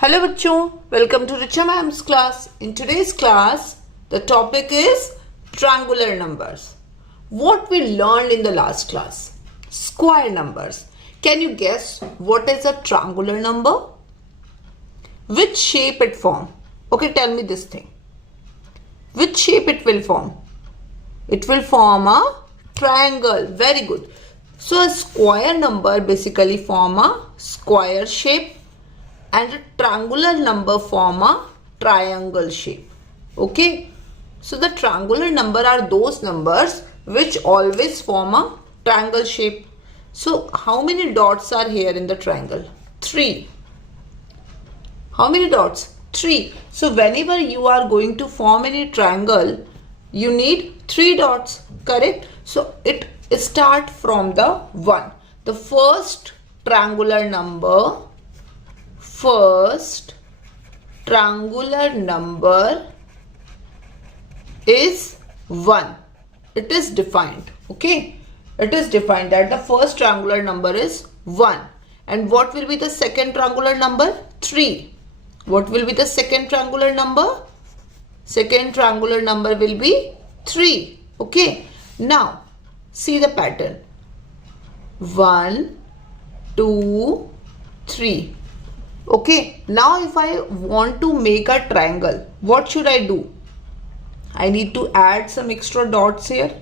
Hello बच्चों, welcome to Richa Ma'am's class. In today's class, the topic is triangular numbers. What we learned in the last class? Square numbers. Can you guess what is a triangular number? Which shape it form? Okay, tell me this thing. Which shape it will form? It will form a triangle. Very good. So a square number basically form a square shape, and a triangular number form a triangle shape. Okay, so the triangular number are those numbers which always form a triangle shape. So how many dots are here in the triangle? 3. How many dots? 3. So whenever you are going to form any triangle, you need 3 dots, correct? So it start from the 1. The first triangular number is 1. It is defined. Okay, it is defined that the first triangular number is 1. And what will be the second triangular number? 3. What will be the second triangular number? Second triangular number will be 3. Okay, now see the pattern. 1, 2, 3. Okay, now if I want to make a triangle, what should I do? I need to add some extra dots here,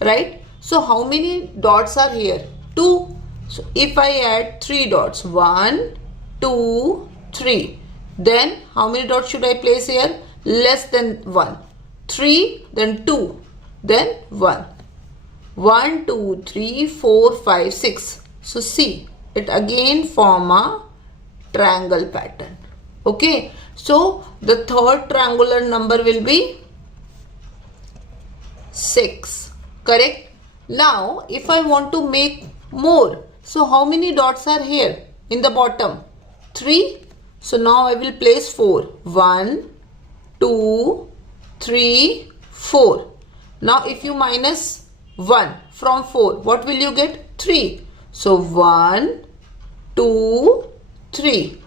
right? So how many dots are here? 2. So if I add 3 dots, 1, 2, 3, then how many dots should I place here? Less than 1. 3, then 2, then 1. 1, 2, 3, 4, 5, 6. So see, it again form a triangle pattern. Okay, so the third triangular number will be 6, correct? Now if I want to make more, so how many dots are here in the bottom? 3. So now I will place 4. 1, 2, 3, 4. Now if you minus 1 from 4, what will you get? 3. So 1, 2, 3.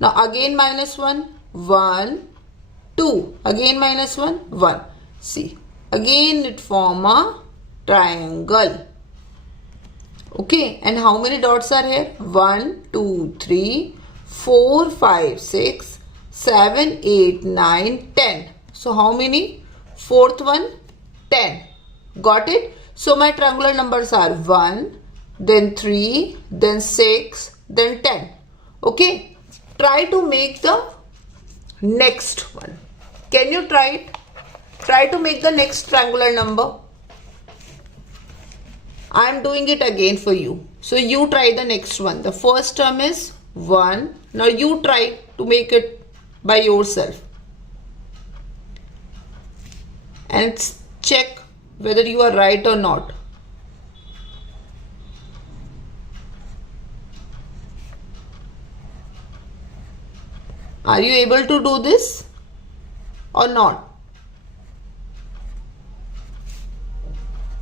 Now again minus 1, 1, 2. Again minus 1, 1. See, again it form a triangle. Okay, and how many dots are here? 1, 2, 3, 4, 5, 6, 7, 8, 9, 10. So how many? Fourth one, 10. Got it? So my triangular numbers are 1, then 3, then 6, then 10. Okay, try to make the next one. Can you try it? Try to make the next triangular number. I am doing it again for you. So you try the next one. The first term is 1. Now you try to make it by yourself. And check whether you are right or not. Are you able to do this or not?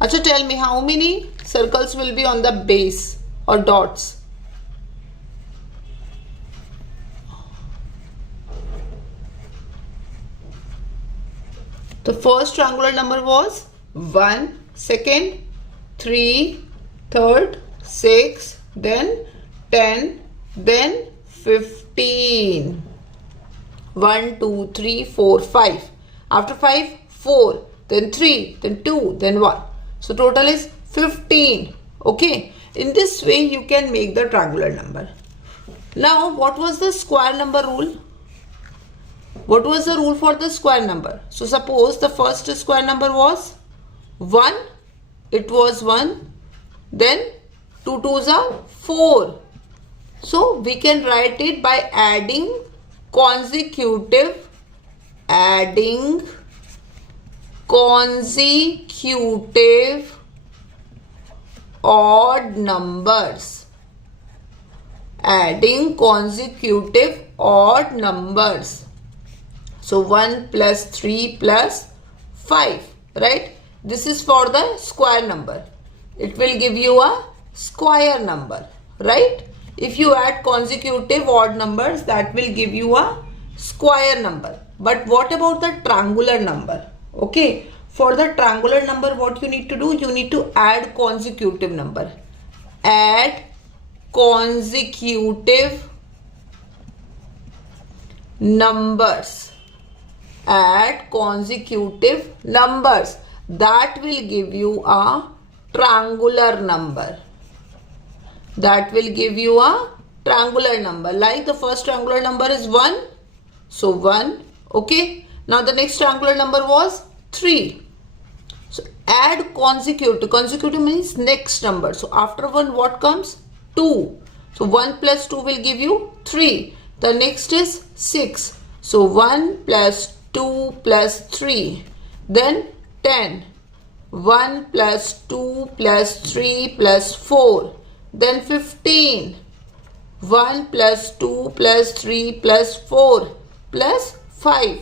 Acha, tell me how many circles will be on the base or dots? The first triangular number was 1, second 3, third 6, then 10, then 15. 1, 2, 3, 4, 5. After 5, 4, then 3, then 2, then 1. So total is 15. Okay, in this way you can make the triangular number. Now what was the square number rule? What was the rule for the square number? So suppose the first square number was 1. It was 1. Then 2 2s are 4. So we can write it by adding consecutive odd numbers. Adding consecutive odd numbers. So 1 plus 3 plus 5, right? This is for the square number. It will give you a square number, right? If you add consecutive odd numbers, that will give you a square number. But what about the triangular number? Okay, for the triangular number, what you need to do? You need to add consecutive number. Add consecutive numbers. Add consecutive numbers. That will give you a triangular number. That will give you a triangular number. Like the first triangular number is 1. So 1. Okay. Now the next triangular number was 3. So add consecutive. Consecutive means next number. So after 1 what comes? 2. So 1 plus 2 will give you 3. The next is 6. So 1 plus 2 plus 3. Then 10. 1 plus 2 plus 3 plus 4. Then 15. 1 plus 2 plus 3 plus 4 plus 5.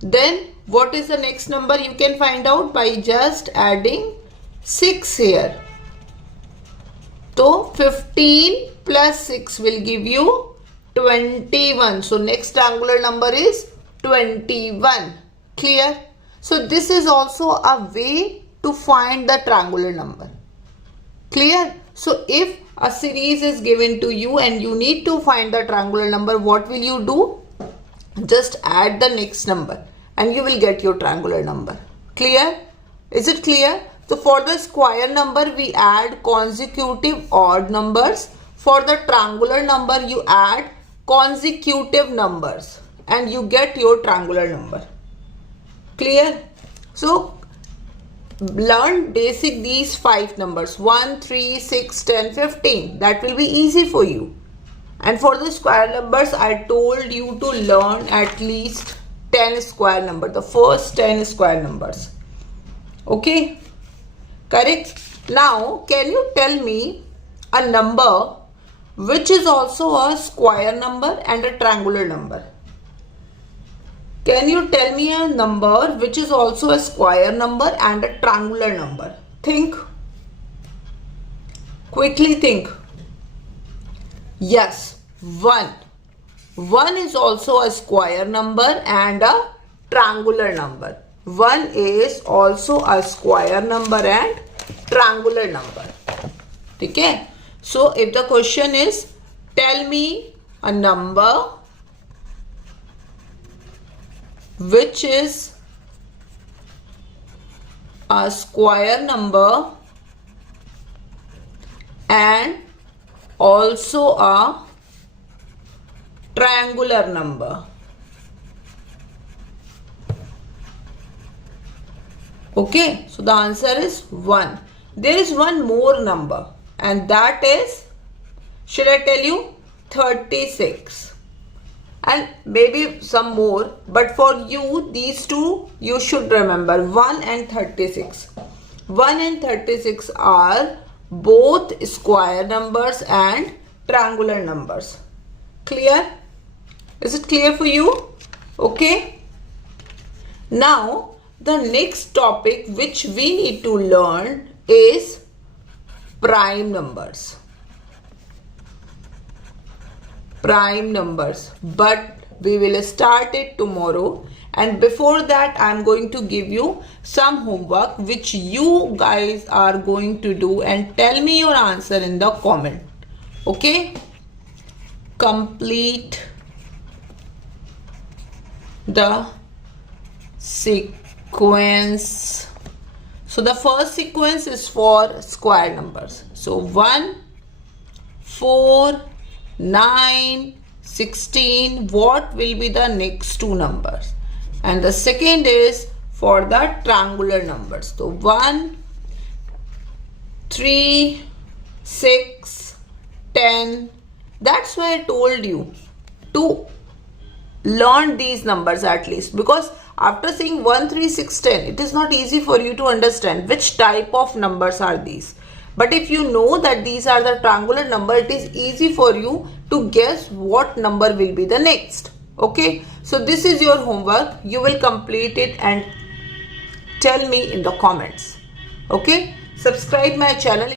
Then what is the next number? You can find out by just adding 6 here. So 15 plus 6 will give you 21. So next triangular number is 21. Clear? So this is also a way to find the triangular number. Clear? So if a series is given to you and you need to find the triangular number, what will you do? Just add the next number and you will get your triangular number. Clear? Is it clear? So for the square number, we add consecutive odd numbers. For the triangular number, you add consecutive numbers and you get your triangular number. Clear? So learn basic these 5 numbers 1, 3, 6, 10, 15. That will be easy for you. And for the square numbers, I told you to learn at least 10 square numbers. The first 10 square numbers. Okay? Correct? Now, can you tell me a number which is also a square number and a triangular number? Can you tell me a number which is also a square number and a triangular number? Think. Quickly think. Yes, 1. 1 is also a square number and a triangular number. 1 is also a square number and triangular number. Okay? So if the question is, tell me a number which is a square number and also a triangular number. Okay, so the answer is 1. There is one more number and that is, should I tell you, 36. And maybe some more, but for you these two you should remember, 1 and 36. 1 and 36 are both square numbers and triangular numbers. Clear? Is it clear for you? Okay. Now the next topic which we need to learn is prime numbers. Prime numbers, but we will start it tomorrow, and before that I am going to give you some homework which you guys are going to do and tell me your answer in the comment. Okay, complete the sequence. So the first sequence is for square numbers. So 1, 4, 9, 16, what will be the next two numbers? And the second is for the triangular numbers. So 1, 3, 6, 10. That's why I told you to learn these numbers at least, because after seeing 1, 3, 6, 10, it is not easy for you to understand which type of numbers are these. But if you know that these are the triangular number, it is easy for you to guess what number will be the next. Okay, so this is your homework. You will complete it and tell me in the comments. Okay, subscribe my channel.